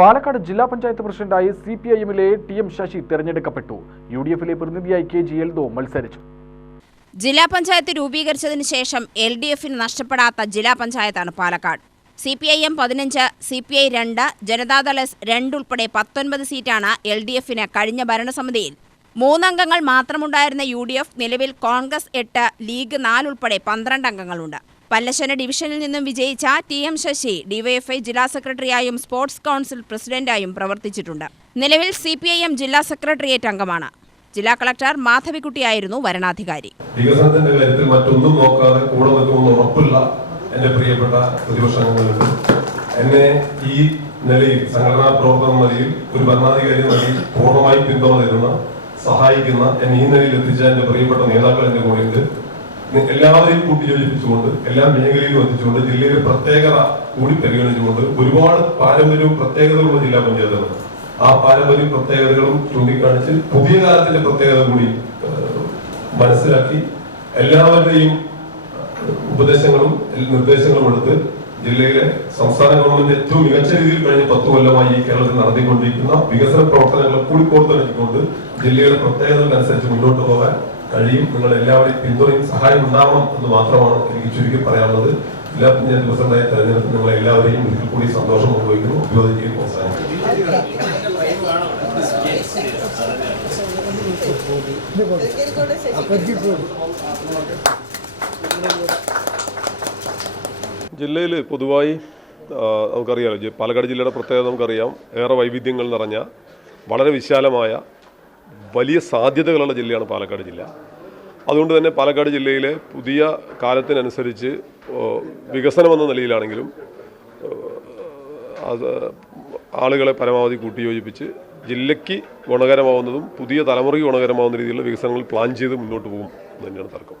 പാലക്കാട് ജില്ലാ പഞ്ചായത്ത് പ്രസിഡന്റായി CPIM-ലെ TM ശശി തെരഞ്ഞെടുക്കപ്പെട്ടു. UDF-ലെ പ്രതിനിധിയായി KG എൽദോ മത്സരിച്ചു. ജില്ലാ പഞ്ചായത്ത് രൂപീകരിച്ചതിന് ശേഷം LDF-ന് നഷ്ടപ്പെടാത്ത ജില്ലാ പഞ്ചായത്താണ് Palakkad. CPIM 15, CPI 2, Janata Dal S 2 ഉൾപ്പെടെ 19 സീറ്റാണ് LDF-ന് കഴിഞ്ഞ ഭരണസമിതിയിൽ. 3 അംഗങ്ങൾ മാത്രമുണ്ടായിരുന്ന UDF നിലവിൽ കോൺഗ്രസ് 8, ലീഗ് 4 ഉൾപ്പെടെ 12 അംഗങ്ങളുണ്ട്. പല്ലശ്ശന ഡിവിഷനിൽ നിന്നും വിജയിച്ച TM ശശി DYFI ജില്ലാ സെക്രട്ടറിയായും സ്പോർട്സ് കൗൺസിൽ പ്രസിഡന്റായും പ്രവർത്തിച്ചിട്ടുണ്ട്. നിലവിൽ CPIM ജില്ലാ സെക്രട്ടേറിയറ്റ് അംഗമാണ്. ജില്ലാ കളക്ടർ മാധവിക്കുട്ടിയായിരുന്നു വരണാധികാരി. വികസനത്തിന്റെ കാര്യത്തിൽ മറ്റൊന്നും നോക്കാതെ കൂടെ നിൽക്കുമെന്ന് ഉറപ്പുള്ള എന്റെ പ്രിയപ്പെട്ട പ്രതിപക്ഷാംഗങ്ങളുണ്ട്. എന്നെ ഈ നിലയിൽ സംഘടനാ പ്രവർത്തന നിലയിൽ ഒരു ഭരണാധികാരി നിലയിൽ പൂർണ്ണമായി പിന്തുണ തരുന്ന സഹായിക്കുന്ന എന്നെ ഈ നിലയിൽ എത്തിച്ച എന്റെ പ്രിയപ്പെട്ട നേതാക്കൾ എന്റെ കൂടെയുണ്ട്. എല്ലാവരെയും കൂട്ടിയോജിപ്പിച്ചുകൊണ്ട് എല്ലാ മേഖലയിലും എത്തിച്ചുകൊണ്ട് ജില്ലയിലെ പ്രത്യേകത കൂടി പരിഗണിച്ചുകൊണ്ട് ഒരുപാട് പാരമ്പര്യവും പ്രത്യേകതകളുള്ള ജില്ലാ പഞ്ചായത്താണ്. ആ പാരമ്പര്യം പ്രത്യേകതകളും ചൂണ്ടിക്കാണിച്ച് പുതിയ കാലത്തിന്റെ പ്രത്യേകത കൂടി മനസ്സിലാക്കി എല്ലാവരുടെയും ഉപദേശങ്ങളും നിർദ്ദേശങ്ങളും എടുത്ത് ജില്ലയിലെ സംസ്ഥാന ഗവൺമെന്റ് ഏറ്റവും മികച്ച രീതിയിൽ കഴിഞ്ഞ 10 കൊല്ലമായി ഈ കേരളത്തിൽ നടത്തിക്കൊണ്ടിരിക്കുന്ന വികസന പ്രവർത്തനങ്ങളെ കൂടി കോർത്തിണക്കിക്കൊണ്ട് ജില്ലയുടെ പ്രത്യേകതകൾക്കനുസരിച്ച് മുന്നോട്ട് പോകാൻ കഴിയും. നിങ്ങൾ എല്ലാവരുടെയും പിന്തുണയും സഹായം ഉണ്ടാവണം എന്ന് മാത്രമാണ് എനിക്ക് ചുരുക്കി പറയാനുള്ളത്. ജില്ലാ പഞ്ചായത്ത് പ്രസിഡന്റായി തെരഞ്ഞെടുത്ത് നിങ്ങൾ എല്ലാവരെയും ഒരിക്കൽ കൂടി സന്തോഷം പങ്കുവയ്ക്കുന്നു. ഉപയോഗിക്കുകയും പ്രോത്സാഹിക്കുന്നു. ജില്ലയിൽ പൊതുവായി നമുക്കറിയാമല്ലോ, പാലക്കാട് ജില്ലയുടെ പ്രത്യേകത നമുക്കറിയാം. ഏറെ വൈവിധ്യങ്ങൾ നിറഞ്ഞ വളരെ വിശാലമായ വലിയ സാധ്യതകളുള്ള ജില്ലയാണ് പാലക്കാട് ജില്ല. അതുകൊണ്ട് തന്നെ പാലക്കാട് ജില്ലയിലെ പുതിയ കാലത്തിനനുസരിച്ച് വികസനമെന്ന നിലയിലാണെങ്കിലും ആളുകളെ പരമാവധി കൂട്ടിയോജിപ്പിച്ച് ജില്ലയ്ക്ക് ഗുണകരമാവുന്നതും പുതിയ തലമുറയ്ക്ക് ഗുണകരമാവുന്ന രീതിയിലുള്ള വികസനങ്ങൾ പ്ലാൻ ചെയ്ത് മുന്നോട്ട് പോകും എന്ന് തന്നെയാണ് തർക്കം.